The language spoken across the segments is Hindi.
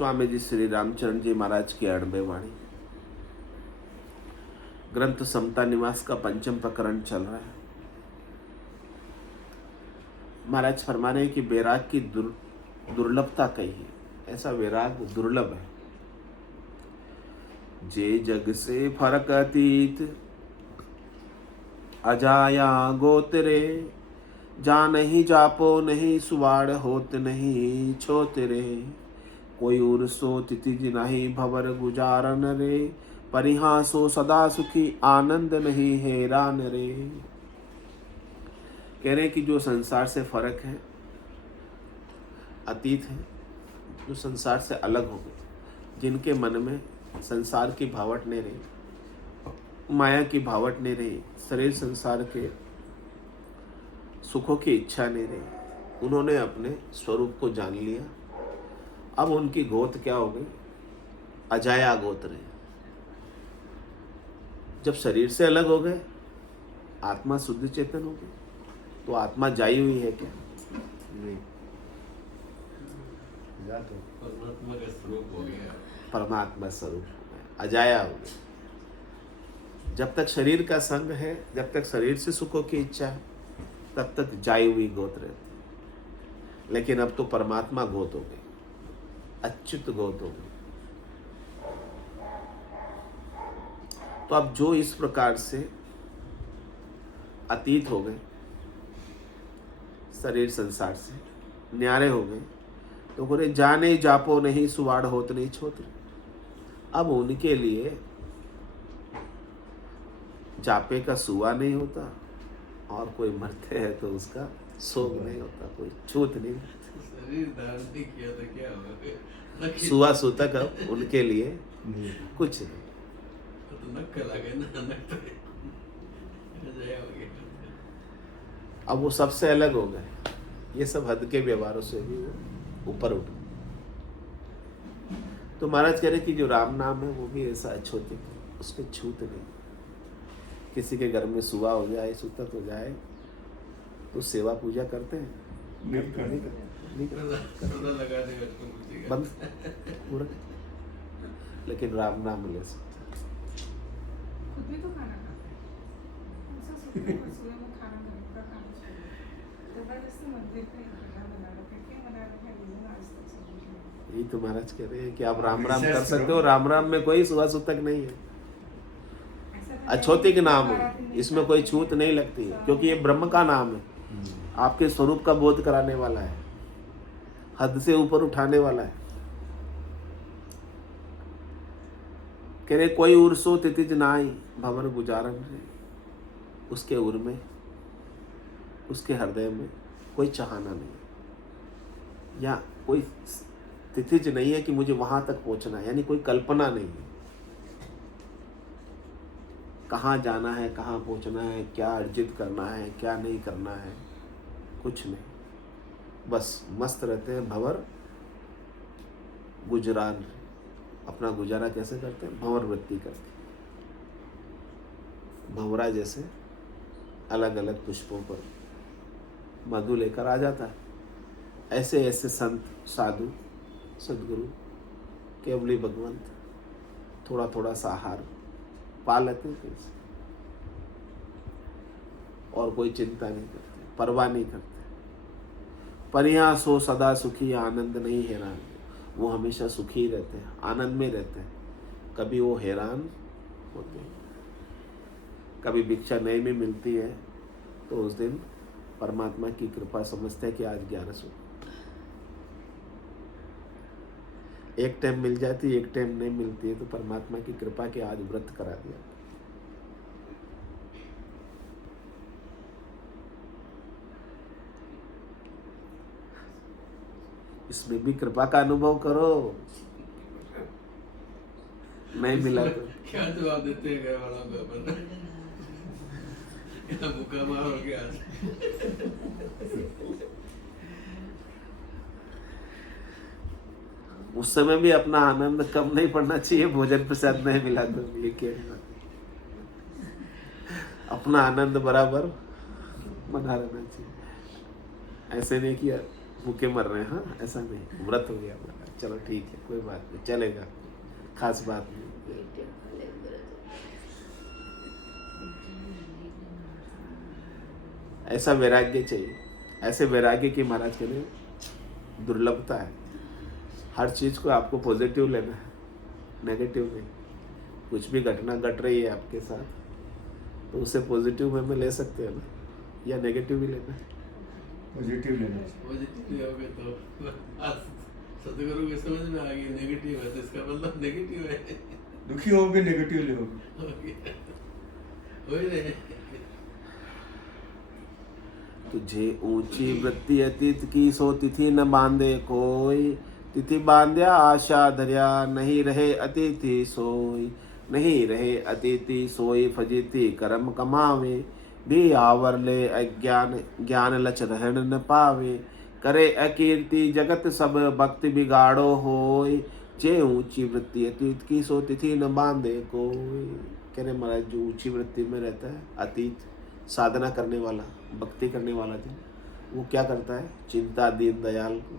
स्वामी जी श्री रामचरण जी महाराज की 98 वाणी। ग्रंथ समता निवास का 5वां प्रकरण चल रहा है। महाराज फरमा रहे हैं कि वैराग की दुर्लभता कही है। ऐसा वैराग दुर्लभ है। जे जग से फरक अतीत अजाया गोतरे, जा नहीं जापो नहीं सुवाड़ होत नहीं छोतरे, कोई उर्सो तिथिज नहीं भवर गुजारन रे, परिहासो सदा सुखी आनंद नहीं हैरान रे। कह रहे कि जो संसार से फर्क है, अतीत है, जो संसार से अलग हो गए, जिनके मन में संसार की भावट नहीं रही, माया की भावट नहीं रही, शरीर संसार के सुखों की इच्छा नहीं रही, उन्होंने अपने स्वरूप को जान लिया। अब उनकी गोत क्या हो गई? अजाया गोत रहे। जब शरीर से अलग हो गए, आत्मा शुद्ध चेतन हो गई, तो आत्मा जाई हुई है क्या? नहीं, परमात्मा का स्वरूप हो गया। परमात्मा स्वरूप हो गया, अजाया हो गया। जब तक शरीर का संग है, जब तक शरीर से सुखों की इच्छा है, तब तक जाई हुई गोत रहती। लेकिन अब तो परमात्मा गोत हो गई, अच्युत गोत हो गई। तो अब जो इस प्रकार से अतीत हो गए, शरीर संसार से न्यारे हो गए, तो बोले जाने जापो नहीं सुवाड़ होत नहीं छोत्र। अब उनके लिए जापे का सुआ नहीं होता, और कोई मरते हैं तो उसका शोक नहीं होता, कोई छूत नहीं। शरीर धारण नहीं किया तो क्या होगा? सुआ सूतक अब उनके लिए कुछ नहीं। तो नक लगे ना, नक तो अजय हो गया। अब वो सबसे अलग हो गए। ये सब हद के व्यवहारों से भी वो ऊपर उठ गए। तो महाराज कह रहे कि जो राम नाम है वो भी ऐसा अछूत है, उसके छूत नहीं। किसी के घर में सुआ हो जाए, सूतक हो जाए, तो सेवा पूजा करते हैं? नहीं करते। पता लगा देगा उसको बुद्धि का। बंद पूरा। लेकिन राम नाम ले सकते। खुद भी तो खाना खाते हैं। ऐसा सोचते हैं सुबह में खाना घर का खाना चाहिए। जबरदस्ती मंदिर पे खाना बना रखा है, क्या बना रखा है लोगों ने आज तक समझ नहीं आया। यही तो महाराज कह रहे हैं कि आप राम राम कर सकते हो। राम राम में कोई सुआ सूतक नहीं है, अछूतिक नाम है, इसमें कोई छूत नहीं लगती है, क्योंकि ये ब्रह्म का नाम है, आपके स्वरूप का बोध कराने वाला है, हद से ऊपर उठाने वाला है। कह रहे कोई उर्सो तिथिज नाई भवर गुजारन रे, उसके उर में, उसके हृदय में कोई चाहना नहीं, या कोई तिथिज नहीं है कि मुझे वहां तक पहुंचना है, यानी कोई कल्पना नहीं है कहाँ जाना है, कहाँ पहुंचना है, क्या अर्जित करना है, क्या नहीं करना है, कुछ नहीं। बस मस्त रहते हैं, भंवर गुजरान। अपना गुजारा कैसे करते हैं? भंवर वृत्ति करके, भंवरा जैसे अलग अलग पुष्पों पर मधु लेकर आ जाता है, ऐसे ऐसे संत साधु सदगुरु केवली भगवंत थोड़ा थोड़ा सा आहार पा लेते हैं कैसे, और कोई चिंता नहीं करते, परवाह नहीं करते। परिहास हो सदा सुखी आनंद नहीं हैरान। वो हमेशा सुखी रहते हैं, आनंद में रहते हैं, कभी वो हैरान होते हैं। कभी भिक्षा नहीं में मिलती है तो उस दिन परमात्मा की कृपा समझते हैं कि आज 1100 एक टाइम मिल जाती है, एक टाइम नहीं मिलती है, तो परमात्मा की कृपा के आज व्रत करा दिया। इसमें भी कृपा का अनुभव करो। नहीं मिला तो क्या जवाब देते हैं घर वालों को अपन? क्या भूखा मार हो गया? उस समय भी अपना आनंद कम नहीं पड़ना चाहिए, भोजन प्रसाद नहीं मिला तो ये क्या है? अपना आनंद बराबर मना रहना चाहिए। ऐसे नहीं किया भूखे मर रहे हैं, हाँ ऐसा नहीं, व्रत हो गया हमारा, चलो ठीक है, कोई बात नहीं, चलेगा, खास बात नहीं। ऐसा वैराग्य चाहिए, ऐसे वैराग्य की महाराज के लिए दुर्लभता है। हर चीज़ को आपको पॉजिटिव लेना है, नेगेटिव नहीं। कुछ भी घटना घट रही है आपके साथ तो उसे पॉजिटिव वे में ले सकते हो ना, या नेगेटिव भी लेना है। पॉजिटिव लेना चाहिए। पॉजिटिव लोगे तो आज सतगुरु के समझ में आ गई नेगेटिव है तो इसका मतलब नेगेटिव है। दुखी होगे नेगेटिव लोगे। हो ही रहे। तुझे ऊंची वृत्ति अतीत की सो तिथि न बांधे कोई, तिथि बांध्या आशा धर्या नहीं रहे अतिथि सोई, नहीं रहे अतिथि सोई फजीति कर्म कमावे, भी आवर ले अज्ञान ज्ञान लच रहन न पावे, करे अकीर्ति जगत सब भक्ति बिगाड़ो होय, जे ऊंची वृत्ति अतीत की सो तिथि न बांधे कोई। कह रहे महाराज जो ऊंची वृत्ति में रहता है, अतीत साधना करने वाला, भक्ति करने वाला दिन, वो क्या करता है, चिंता दीन दयाल को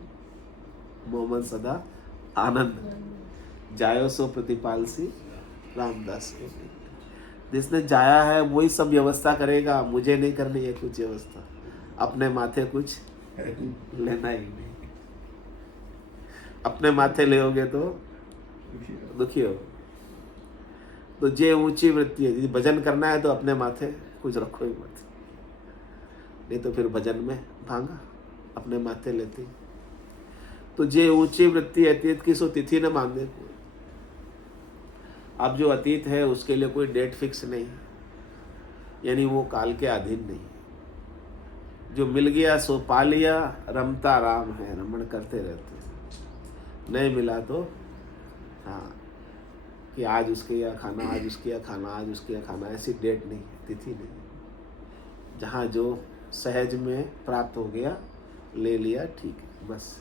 मोहम्मद सदा आनंद, जायो सो प्रतिपाल सी रामदास को। जिसने जाया है वही सब व्यवस्था करेगा, मुझे नहीं करनी है कुछ व्यवस्था, अपने माथे कुछ लेना ही नहीं। अपने माथे लेओगे तो दुखी हो। तो जे ऊंची वृत्ति है, यदि भजन करना है तो अपने माथे कुछ रखो ही मत, नहीं तो फिर भजन में भांगा अपने माथे लेते। तो जे ऊंची वृत्ति अतीत की सो तिथि न बांधे। अब जो अतीत है उसके लिए कोई डेट फिक्स नहीं, यानी वो काल के अधीन नहीं। जो मिल गया सो पा लिया, रमता राम है, रमण करते रहते। नहीं मिला तो हाँ कि आज उसके यहाँ खाना, आज उसके यहाँ खाना, आज उसके यहाँ खाना, ऐसी डेट नहीं, तिथि नहीं। जहाँ जो सहज में प्राप्त हो गया ले लिया, ठीक है, बस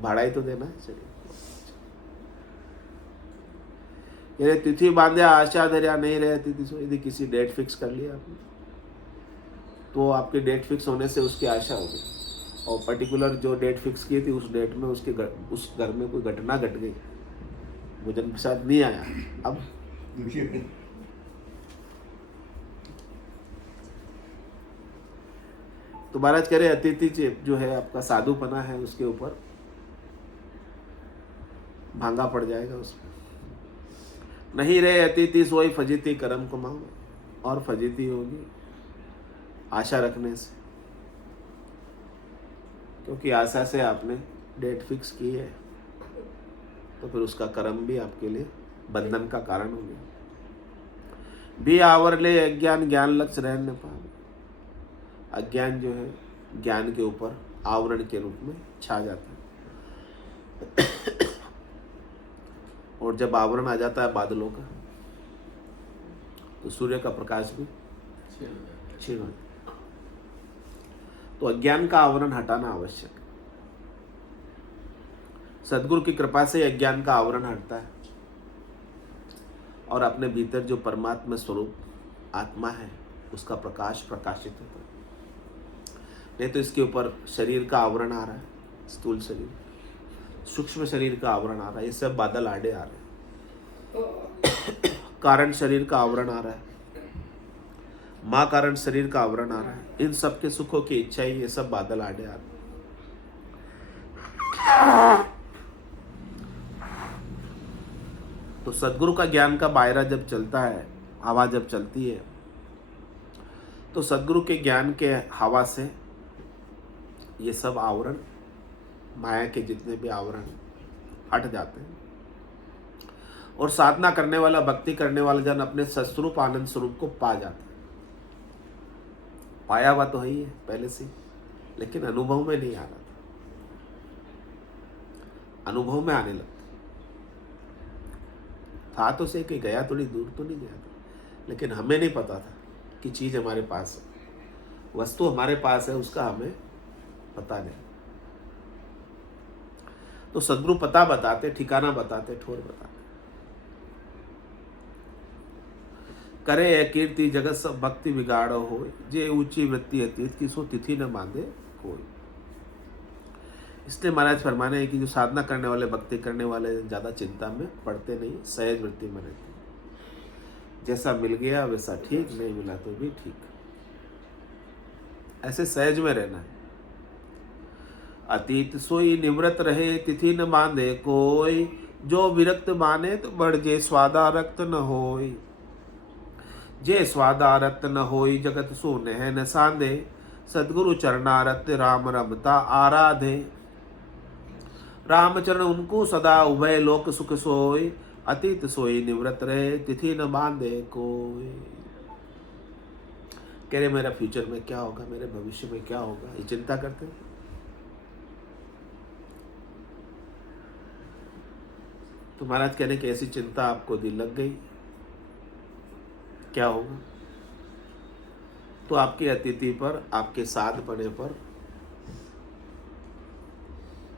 भाड़ा ही तो देना है, चलिए। ये तिथि बांध्या आशा धर्या नहीं रहे तिथि सो, यदि किसी डेट फिक्स कर लिया आपने तो आपकी डेट फिक्स होने से उसकी आशा हो गई, और पर्टिकुलर जो डेट फिक्स की थी उस डेट में उसके उस घर में कोई घटना घट गई, भोजन प्रसाद नहीं आया, अब दुखी हो। तो महाराज कह रहे अतिथि जो है आपका साधुपना है उसके ऊपर भांगा पड़ जाएगा उसमें। नहीं रहे अतिथि सोई फजीती कर्म कमाओ, और फजीती होगी आशा रखने से, क्योंकि आशा से आपने डेट फिक्स की है तो फिर उसका कर्म भी आपके लिए बंधन का कारण हो गया। भी आवर ले अज्ञान ज्ञान लक्ष्य रह न पावे। अज्ञान जो है ज्ञान के ऊपर आवरण के रूप में छा जाता है, और जब आवरण आ जाता है बादलों का तो सूर्य का प्रकाश भी क्षीण हो जाता है। तो अज्ञान का आवरण हटाना आवश्यक है। सद्गुरु की कृपा से अज्ञान का आवरण हटता है और अपने भीतर जो परमात्मा स्वरूप आत्मा है उसका प्रकाश प्रकाशित होता है। नहीं तो इसके ऊपर शरीर का आवरण आ रहा है, स्थूल शरीर, सूक्ष्म शरीर का आवरण आ रहा है, ये सब बादल आड़े आ रहे हैं। कारण शरीर का आवरण आ रहा है, माँ कारण शरीर का आवरण आ रहा है, इन सब के सुखों की इच्छा ही ये सब बादल आड़े आ रहे हैं। तो सद्गुरु का ज्ञान का बायरा जब चलता है, हवा जब चलती है, तो सद्गुरु के ज्ञान के हवा से ये सब आवरण, माया के जितने भी आवरण हट जाते हैं, और साधना करने वाला, भक्ति करने वाला जन अपने सस्वरूप आनंद स्वरूप को पा जाता है। पाया हुआ तो है ही है पहले से, लेकिन अनुभव में नहीं आ रहा था, अनुभव में आने लगता था तो से कि गया थोड़ी दूर तो नहीं गया था, लेकिन हमें नहीं पता था कि चीज हमारे पास है, वस्तु हमारे पास है, उसका हमें पता नहीं। तो सद्गुरु पता बताते, ठिकाना बताते, ठोर बताते। करे कीर्ति जगत सब भक्ति बिगाड़ो हो, जे ऊंची वृत्ति अतीत की सो तिथि न बांधे कोई। इसलिए महाराज फरमाने हैं कि जो साधना करने वाले, भक्ति करने वाले ज़्यादा चिंता में पड़ते नहीं, सहज वृत्ति में रहते। जैसा मिल गया वैसा ठीक, नहीं मिला तो भी ठीक, ऐसे सहज में रहना है। अतीत सोई निवृत्त रहे, तिथि न बांधे कोई, जो विरक्त माने तो बढ़ जे स्वादारक्त न होई। जे स्वादारक्त न होई, जगत सो नह न सांधे, सदगुरु चरणारत राम रमता आराधे। रामचरण उनको सदा उभय लोक सुख सोई, अतीत सोई निवृत्त रहे, तिथि न बांधे कोई। कह रहे मेरा फ्यूचर में क्या होगा, मेरे भविष्य में क्या होगा, ये चिंता करते हैं। तो महाराज कहने की ऐसी चिंता आपको दिल लग गई, क्या होगा? तो आपकी अतिथि पर, आपके साथ पड़े पर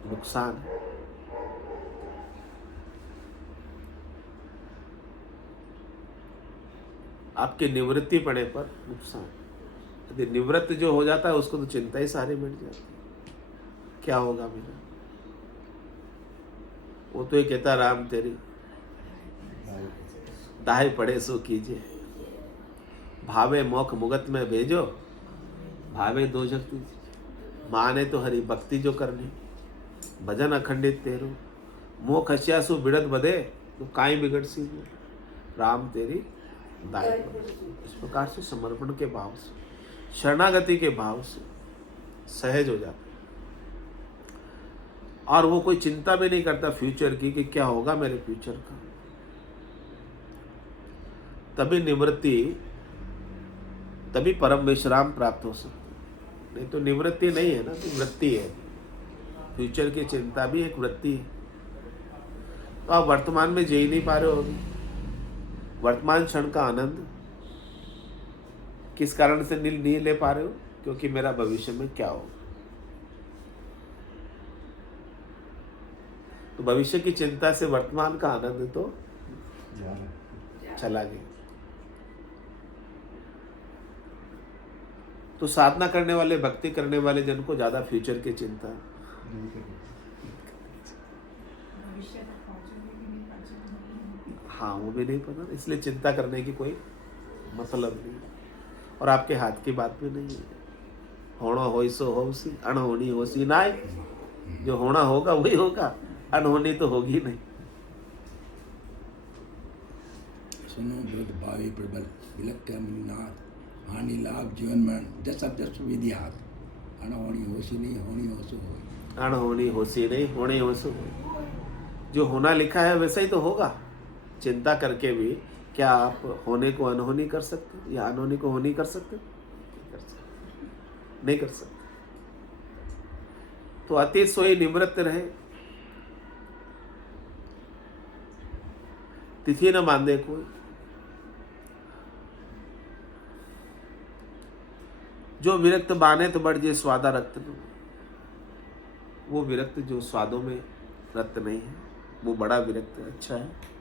नुकसान है। आपके निवृत्ति पड़े पर नुकसान। यदि निवृत्त जो हो जाता है उसको तो चिंता ही सारी मिट जाती है, क्या होगा मेरा। वो तो ये कहता राम तेरी दाहे पड़े सो कीजिए, भावे मोख मुगत में भेजो, भावे दो जगती। माने तो हरि भक्ति जो करनी, भजन अखंडित तेरो, मोख हस्यासु बिड़त बधे, तो काई बिगड़ सी राम तेरी दाए पड़े। इस प्रकार से समर्पण के भाव से, शरणागति के भाव से सहज हो जाता, और वो कोई चिंता भी नहीं करता फ्यूचर की कि क्या होगा मेरे फ्यूचर का। तभी निवृत्ति, तभी परम विश्राम प्राप्त हो सकता है। नहीं तो निवृत्ति नहीं है ना, तो वृत्ति है। फ्यूचर की चिंता भी एक वृत्ति है। तो आप वर्तमान में जी नहीं पा रहे हो, वर्तमान क्षण का आनंद किस कारण से नहीं ले पा रहे हो? क्योंकि मेरा भविष्य में क्या होगा। तो भविष्य की चिंता से वर्तमान का आनंद तो चला गया। तो साधना करने वाले, भक्ति करने वाले जन को ज्यादा फ्यूचर की चिंता, हाँ वो भी नहीं पता, इसलिए चिंता करने की कोई मतलब नहीं, और आपके हाथ की बात भी नहीं है। होना होई सो होसी, अनहोनी होसी नाय। जो होना होगा वही होगा, अनहोनी तो होगी नहीं। सुनो बुद्ध भावी प्रबल विलक नाथ, हानि लाभ जीवन में जस विधि हाथ। अनहोनी होसी नहीं, होनी होसो हो। अनहोनी होसी नहीं, होनी होसो हो। जो होना लिखा है वैसा ही तो होगा। चिंता करके भी क्या आप होने को अनहोनी कर सकते हो, या अनहोनी को होनी कर सकते हो? नहीं कर सकते। तो अतीत सोई निवृत्त रहे, तिथि न बांधे कोई। जो विरक्त बाने तो बढ़ जे स्वादा रक्त में। वो विरक्त जो स्वादों में रक्त नहीं है, वो बड़ा विरक्त है, अच्छा है।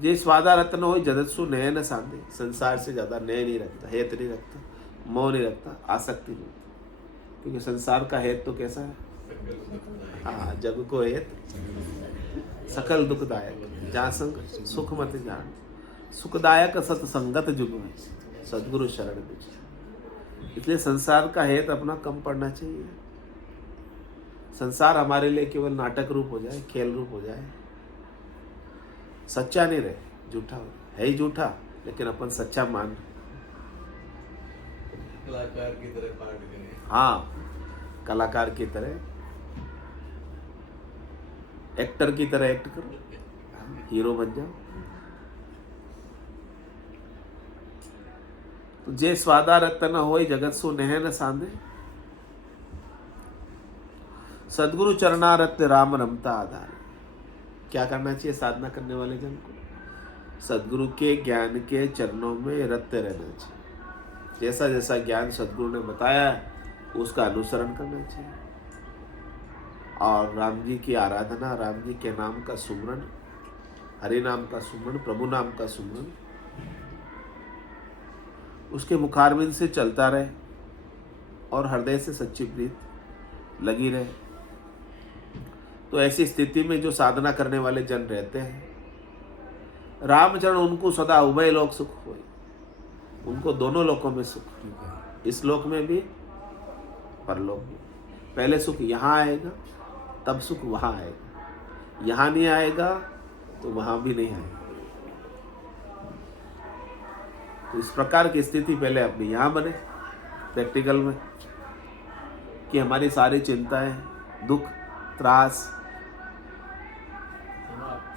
जे स्वादा रत्न हो जदत्सु नय न सांधे। संसार से ज्यादा नय नहीं रखता, हेत नहीं रखता, मोह नहीं रखता, आसक्ति नहीं रखता। क्योंकि संसार का हेत तो कैसा है? हाँ, जग को हेत सकल दुखदायक, जा संग सुख मत जान। सुखदायक सत्संगत जुग में, सदगुरु शरण बिच। इसलिए संसार का हेत अपना कम पड़ना चाहिए। संसार हमारे लिए केवल नाटक रूप हो जाए, खेल रूप हो जाए, सच्चा नहीं रहे, झूठा हो, है ही झूठा, लेकिन अपन सच्चा मान, कलाकार की तरह पाठ करें। हाँ, कलाकार की तरह, एक्टर की तरह एक्ट करो, हीरो बन जाओ। तो जे स्वादा रत्न होई, जगत सो नेह न सांधे। सदगुरु चरणारत्न राम रमता आधार। क्या करना चाहिए साधना करने वाले जन को? सदगुरु के ज्ञान के चरणों में रत्ते रहना चाहिए। जैसा जैसा ज्ञान सदगुरु ने बताया उसका अनुसरण करना चाहिए, और राम जी की आराधना, राम जी के नाम का सुमरन, हरि नाम का सुमरन, प्रभु नाम का सुमरन उसके मुखारविंद से चलता रहे, और हृदय से सच्ची प्रीत लगी रहे। तो ऐसी स्थिति में जो साधना करने वाले जन रहते हैं, रामचरण उनको सदा उभय लोक सुख होए, उनको दोनों लोकों में सुख, इस लोक में भी परलोक में। पहले सुख यहाँ आएगा, तब सुख वहाँ आएगा। यहाँ नहीं आएगा तो वहाँ भी नहीं आएगा। तो इस प्रकार की स्थिति पहले अपनी यहाँ बने प्रैक्टिकल में, कि हमारी सारी चिंताएं, दुख, त्रास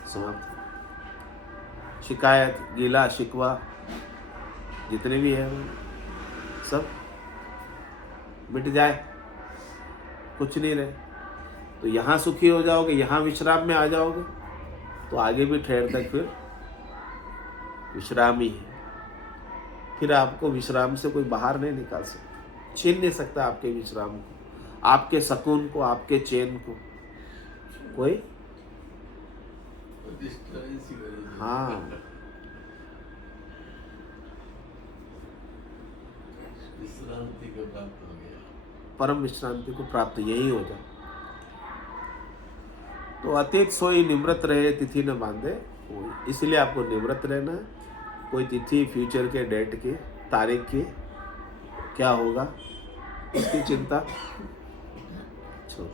समाप्त हो। शिकायत, गीला, शिकवा जितने भी है सब मिट जाए, कुछ नहीं रहे। तो यहाँ सुखी हो जाओगे, यहाँ विश्राम में आ जाओगे, तो आगे भी ठहर तक फिर विश्राम ही है। फिर आपको विश्राम से कोई बाहर नहीं निकाल सकता, छीन नहीं सकता आपके विश्राम को, आपके सुकून को, आपके चैन को कोई। हाँ, विश्रांति को प्राप्त हो गया, परम विश्रांति को प्राप्त यही हो जाए। तो अतीत सोई निवृत्त रहे, तिथि न बांधे कोई। इसलिए आपको निवृत्त रहना है। कोई तिथि, फ्यूचर के डेट की, तारीख की क्या होगा इसकी चिंता छोड़।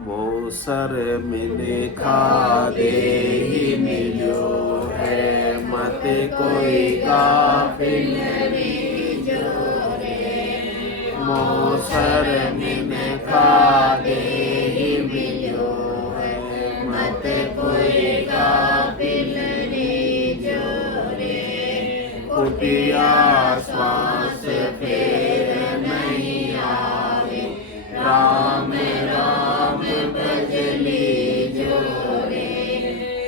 मोसर मैंने खा दे ही मिलो है, मत कोई गाफिल मोसर मैंने खा दे ही मिलो है, मत कोई गाफिल कुटिया श्वास फेर नहीं आवे, राम राम भजली जोरे।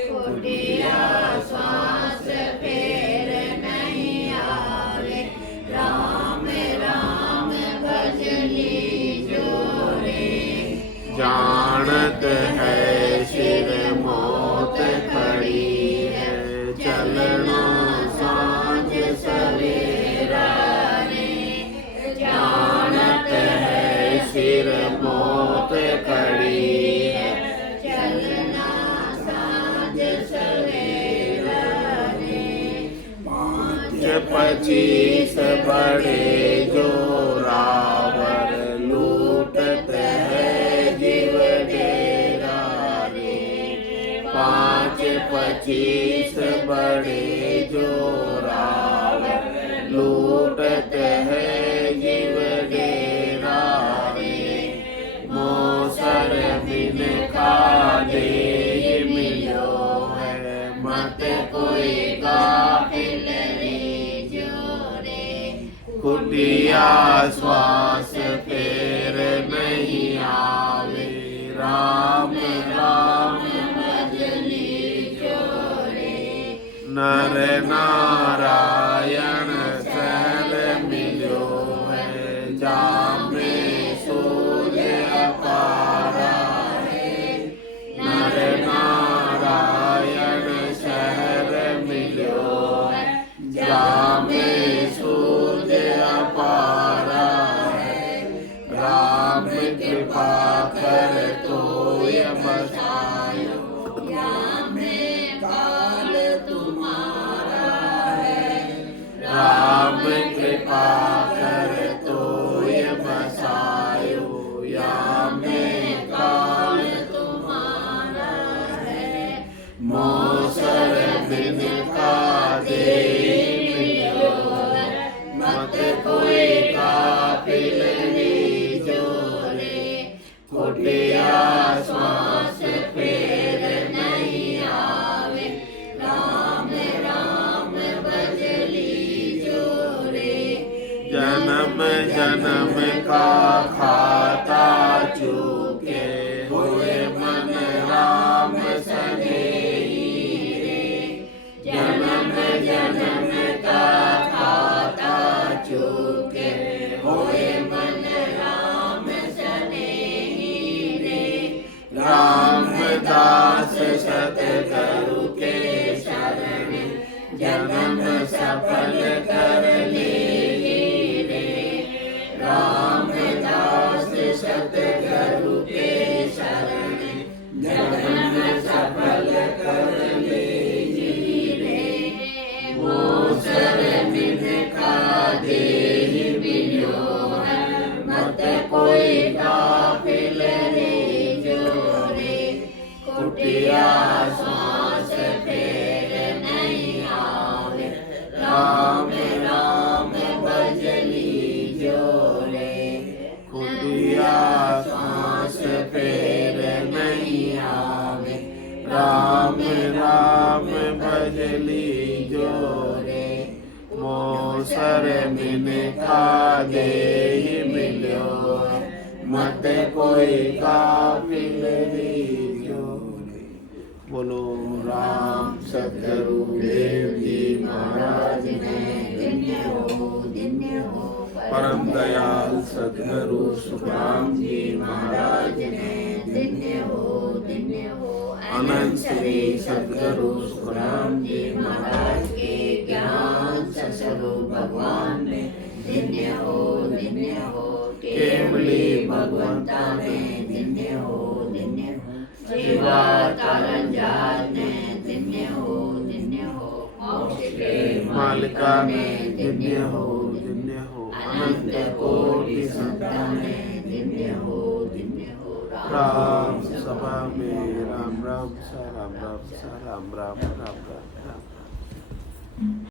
कुटिया श्वास फेर नहीं आवे, राम राम भजली जोरे। जानत है शिव मौत खड़ी है, चलना सांझ सवेरा रे। जानत है शिव मौत खड़ी है, चलना सांझ सवेरा रे। 5-25 बड़े जो रावण, लूटत है जीव डेरा रे। 5-25 बड़े जो रावण, लूटत है जीव डेरा रे। मोसर बिन खा दे मिलो है, मत कोई गाफिल रे जोरे। कुटिया श्वास फेर नहीं आवे, राम राम भजली जोरे। नर नारायण सहल मिलो है, जामे सूर्य अपारा है। नर नारायण सहल मिलो है, जामे सूर्य अपारा है। राम कृपा कर तोय बसायो, यामे काल तुम्हारा है। राम कृपा कर तोय बसायो, यामे काल तुम्हारा है। मोसर बिन खा दे मिलो है, मत कोई गाफिल रे जोरे। कुटिया श्वास फेर नहीं आवे, राम राम भजली जोरे। जन्म जन्म का खाता चूके, हुए मन राम सनेही रे। जन्म जन्म का खाता चूके, हुए मन राम सनेही रे। रामदास सतगुरु के शरण, जन्म सफल कर ले रे। खुदिया श्वास फेर नहीं आवे, राम राम भजली जोरे। खुदिया श्वास फेर नहीं आवे, राम राम भजली जोरे। मोसर मिन खादे मिल्यो, मत कोई काबिल रीजो। बोलो राम सतगुरु देव जी महाराज ने धन्य हो परम दयाल सतगुरु सुखराम जी महाराज ने धन्य हो अनंत श्री सतगुरु सुखराम जी महाराज के ज्ञान स्वरूप भगवान ने धन्य हो केवली भगवंता ने धन्य हो सेवा कारण जात ने धन्य हो मोक्ष के मालिका ने धन्य हो अनंत कोटि संतान ने धन्य हो राम सभा में राम राम सा राम राम सा राम राम राम राम राम।